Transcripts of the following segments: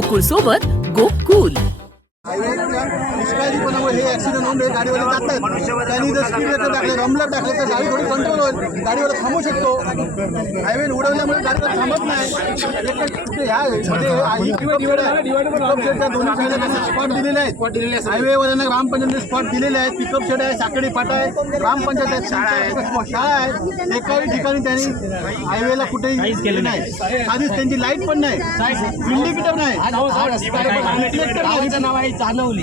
गोकुळ सोबत गोकुल. निष्काळजीपणामुळे हे ऍक्सिडेंट होऊन गाडीवाले जात आहेत त्यांनी जर स्पीड ब्रेकर टाकले रमलर टाकले तर गाडी थोडी कंट्रोल होईल गाडीवाला थांबू शकतो हायवे उडवल्यामुळे गाडीवर थांबत नाही एक कुठे ह्या मध्ये दोन्ही साईडला स्पॉट दिलेले आहेत हायवेवाल्यांना ग्रामपंचायतीने स्पॉट दिलेले आहेत पिकअप शेड आहे साकडी फाटा आहे ग्रामपंचायत आहे शाळा आहे एकाही ठिकाणी त्यांनी हायवेला कुठेही केले नाही आधीच त्यांची लाइट पण नाही इंडिकेटर नाही नाव आहे जानवली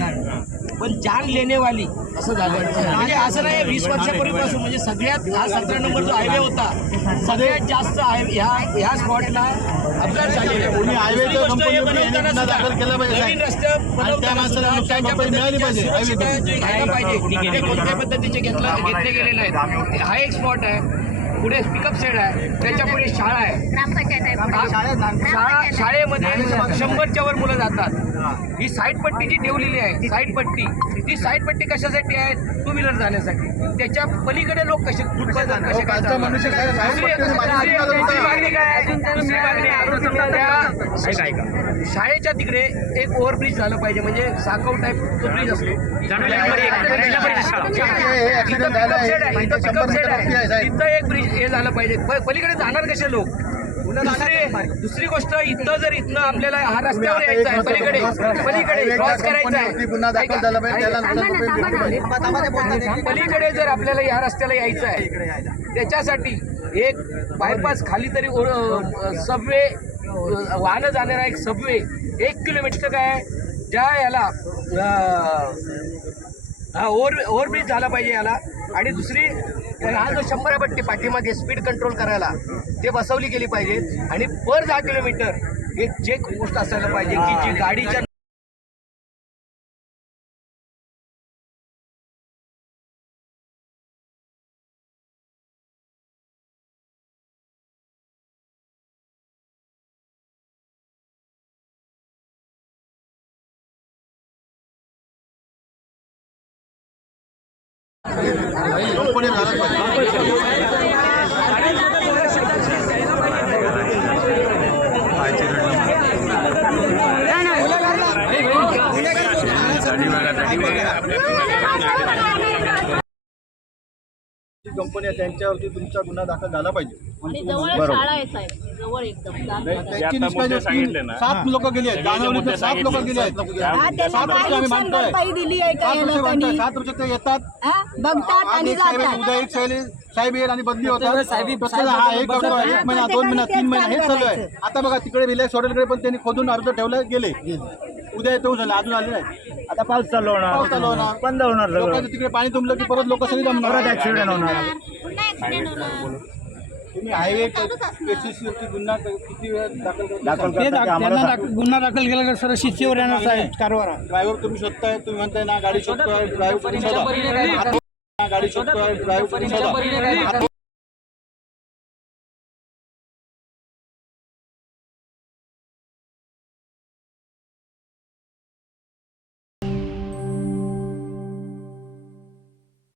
पण जान लेनेवाली असं झालं. म्हणजे असं नाही वीस वर्षापूर्वीपासून म्हणजे सगळ्यात हा सतरा नंबर जो हायवे होता सगळ्यात जास्त हाय- ह्या स्पॉटला अपघात झालेले हे सुद्धा पाहिजे. रस्ते पाहिजे. कोणत्या पद्धतीचे घेतला घेतले गेलेले आहेत हा एक स्पॉट आहे. पुढे पिकअप सेट आहे. त्याच्या पुढे शाळा आहे. ग्रामपंचायत आहे पुढे. शाळा शाळेमध्ये शंभरच्या वर मुलं जातात. ही साईड पट्टी जी ठेवलेली आहे. साईड पट्टी. ती साईड पट्टी कशासाठी आहे टू व्हीलर जाण्यासाठी. त्याच्या पलीकडे लोक कसे फुटपाथ कसे. मागणी काय? दुसरी मागणी शाळेच्या तिकडे एक ओव्हरब्रिज झालं पाहिजे. म्हणजे साकव टाईप तो ब्रिज असतो. इथं एक ब्रिज हे झालं पाहिजे. पलीकडे जाणार कसे लोक? दुसरी दुसरी गोष्ट इथं जर इथनं आपल्याला हा रस्त्यावर यायचं आहे पलीकडे पलीकडे क्रॉस करायचा पाहिजे. पलीकडे जर आपल्याला या रस्त्याला यायचं आहे त्याच्यासाठी एक बायपास खाली तरी सबवे वाहनं जाणारा एक सबवे एक किलोमीटर काय आहे, ज्या याला हा ओव्हर ओव्हरब्रिज झाला पाहिजे याला. आणि दुसरी हा जो शंभर पट्टी पाठीमागे स्पीड कंट्रोल करायला ते बसवली गेली पाहिजे आणि पर दहा किलोमीटर एक चेक पोस्ट असायला पाहिजे की जी गाडीच्या कंपनी झालं पाहिजे. जी कंपनी आहे त्यांच्यावरती तुमचा गुन्हा दाखल झाला पाहिजे. आणि जवळ शाळा आहे साहेब जवळ एकदम. त्यांची निष्काळजी तीन- सात लोक गेली आहेत. सात लोक गेली आहेत. सात वर्ष आम्ही मानतोय. भरपाई दिली आहे सात का वर्ष लोकांनी? मानतोय. सात वर्ष ते येतात. हा? बघतात आज आणि एक साहेब येईल, जातात उद्या एक साहेब येईल, साहेब येईल आणि बदली होतात. प्रत्येकाला हा एक महिना दोन महिना तीन महिना हेच चालू आहे. आता बघा तिकडे रिलॅक्स हॉटेलकडे पण त्यांनी खोदून अर्ज ठेवलं गेले. उद्या येतो झालं अजून आले नाही आता पाऊस चालू होणार पाऊस चालू होणार बंद होणार सगळं लोकांचं तिकडे पाणी तुंबलं की परत लोक सगळी जमणार परत ऍक्सिडेंट होणार पुन्हा ऍक्सिडेंट होणार तुम्ही हायवे गुन्हा किती वेळ दाखल दाखल करता करतात ते आम्हाला सांगा. गुन्हा दाखल केला तर सर शिस्तीवर येणार साहेब कारभार ड्रायव्हर तुम्ही शोधताय तुम्ही म्हणताय ना गाडी शोधतोय ड्रायव्हर तुम्ही शोधा आता गाडी शोधतोय ड्रायव्हर तुम्ही शोधा